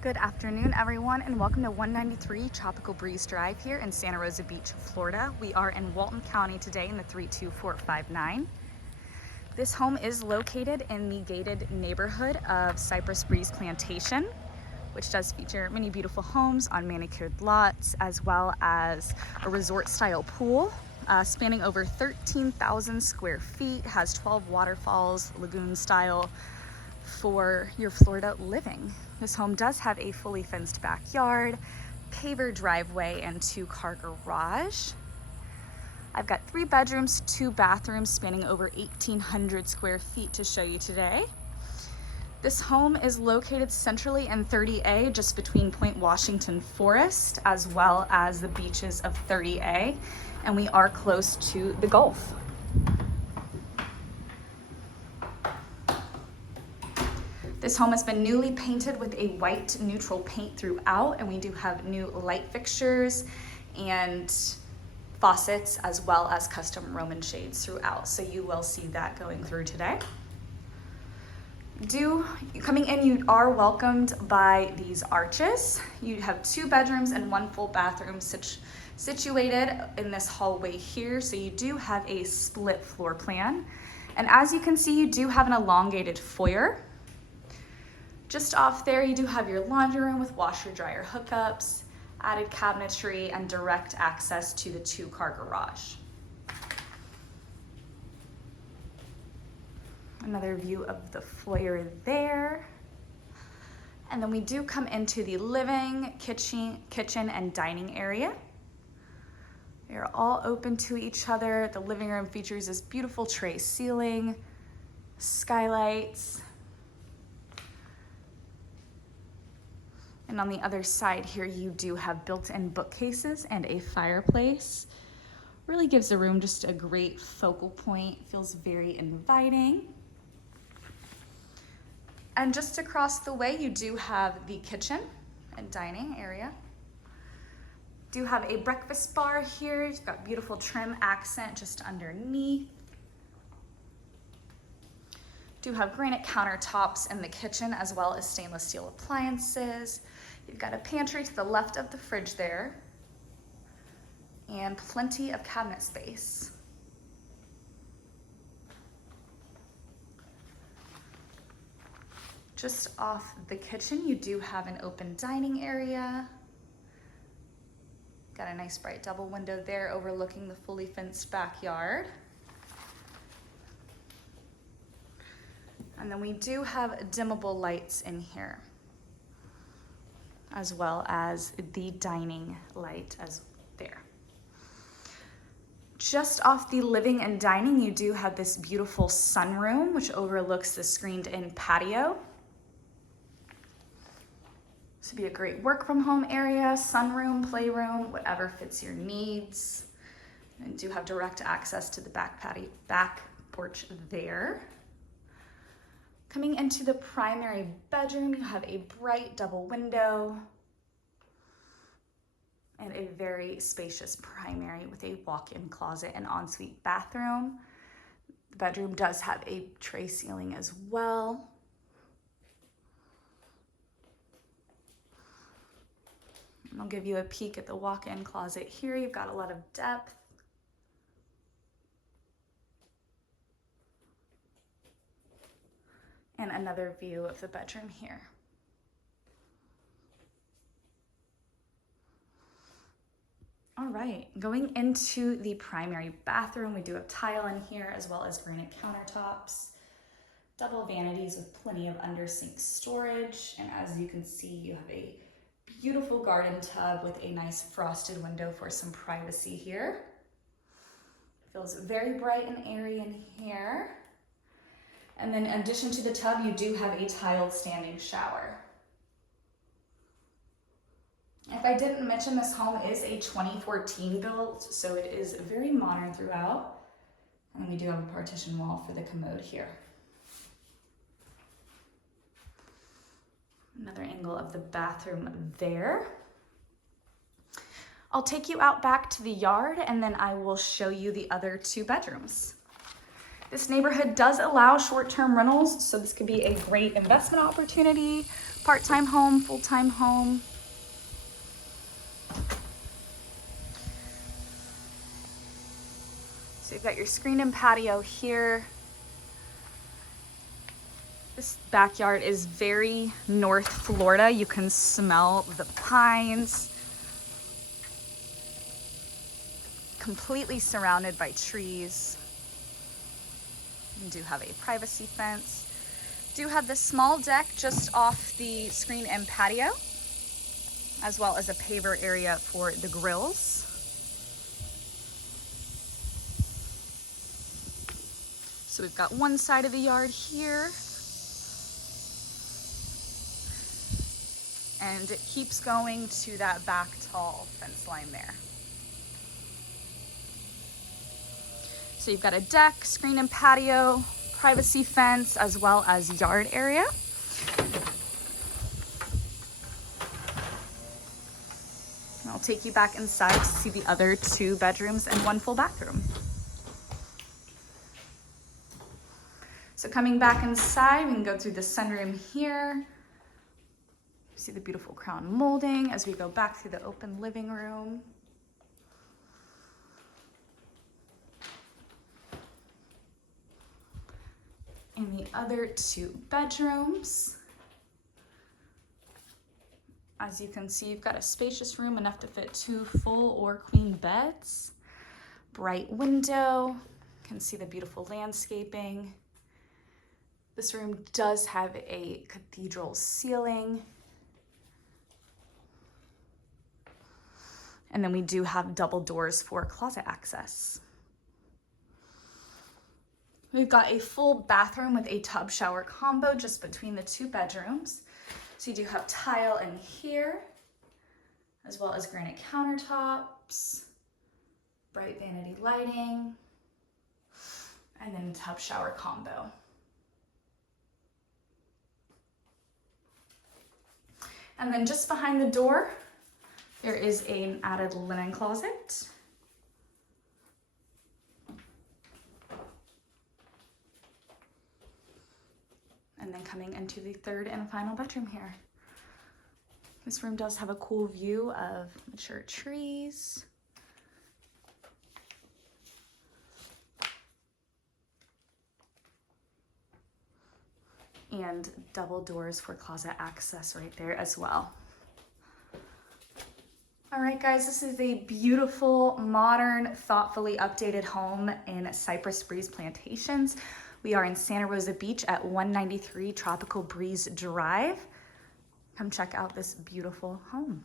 Good afternoon, everyone, and welcome to 193 Tropical Breeze Drive here in Santa Rosa Beach, Florida. We are in Walton County today in the 32459. This home is located in the gated neighborhood of Cypress Breeze Plantation, which does feature many beautiful homes on manicured lots, as well as a resort-style pool spanning over 13,000 square feet, has 12 waterfalls, lagoon style, for your Florida living. This home does have a fully fenced backyard, paver driveway, and 2-car garage. I've got 3 bedrooms, 2 bathrooms spanning over 1,800 square feet to show you today. This home is located centrally in 30A, just between Point Washington Forest, as well as the beaches of 30A, and we are close to the Gulf. This home has been newly painted with a white neutral paint throughout, and we do have new light fixtures and faucets, as well as custom Roman shades throughout. So you will see that going through today. Coming in, you are welcomed by these arches. You have 2 bedrooms and 1 full bathroom situated in this hallway here. So you do have a split floor plan. And as you can see, you do have an elongated foyer. Just off there, you do have your laundry room with washer dryer hookups, added cabinetry, and direct access to the 2-car garage. Another view of the foyer there. And then we do come into the living, kitchen, and dining area. They are all open to each other. The living room features this beautiful tray ceiling, skylights. And on the other side here, you do have built-in bookcases and a fireplace. Really gives the room just a great focal point. Feels very inviting. And just across the way, you do have the kitchen and dining area. Do have a breakfast bar here. You've got beautiful trim accent just underneath. Do have granite countertops in the kitchen, as well as stainless steel appliances. You've got a pantry to the left of the fridge there, and plenty of cabinet space. Just off the kitchen, you do have an open dining area. Got a nice bright double window there overlooking the fully fenced backyard. And then we do have dimmable lights in here, as well as the dining light as there. Just off the living and dining, you do have this beautiful sunroom, which overlooks the screened-in patio. This would be a great work from home area, sunroom, playroom, whatever fits your needs. And do have direct access to the back porch there. Coming into the primary bedroom, you have a bright double window and a very spacious primary with a walk-in closet and ensuite bathroom. The bedroom does have a tray ceiling as well. And I'll give you a peek at the walk-in closet here. You've got a lot of depth. And another view of the bedroom here. All right, going into the primary bathroom, we do have tile in here, as well as granite countertops, double vanities with plenty of under sink storage. And as you can see, you have a beautiful garden tub with a nice frosted window for some privacy here. Feels very bright and airy in here. And then in addition to the tub, you do have a tiled standing shower. If I didn't mention, this home is a 2014 build, so it is very modern throughout. And then we do have a partition wall for the commode here. Another angle of the bathroom there. I'll take you out back to the yard, and then I will show you the other 2 bedrooms. This neighborhood does allow short-term rentals, so this could be a great investment opportunity, part-time home, full-time home. So you've got your screened-in patio here. This backyard is very North Florida. You can smell the pines. Completely surrounded by trees. You do have a privacy fence. Do have this small deck just off the screen-in patio, as well as a paver area for the grills. So we've got one side of the yard here, and it keeps going to that back tall fence line there. So you've got a deck, screen and patio, privacy fence, as well as yard area. And I'll take you back inside to see the other 2 bedrooms and 1 full bathroom. So coming back inside, we can go through the sunroom here. See the beautiful crown molding as we go back through the open living room. And the other 2 bedrooms. As you can see, you've got a spacious room, enough to fit 2 full or queen beds. Bright window, you can see the beautiful landscaping. This room does have a cathedral ceiling. And then we do have double doors for closet access. We've got a full bathroom with a tub shower combo just between the 2 bedrooms. So you do have tile in here, as well as granite countertops, bright vanity lighting, and then tub shower combo. And then just behind the door, there is an added linen closet. And then coming into the 3rd and final bedroom here. This room does have a cool view of mature trees. And double doors for closet access right there as well. All right, guys, this is a beautiful, modern, thoughtfully updated home in Cypress Breeze Plantations. We are in Santa Rosa Beach at 193 Tropical Breeze Drive. Come check out this beautiful home.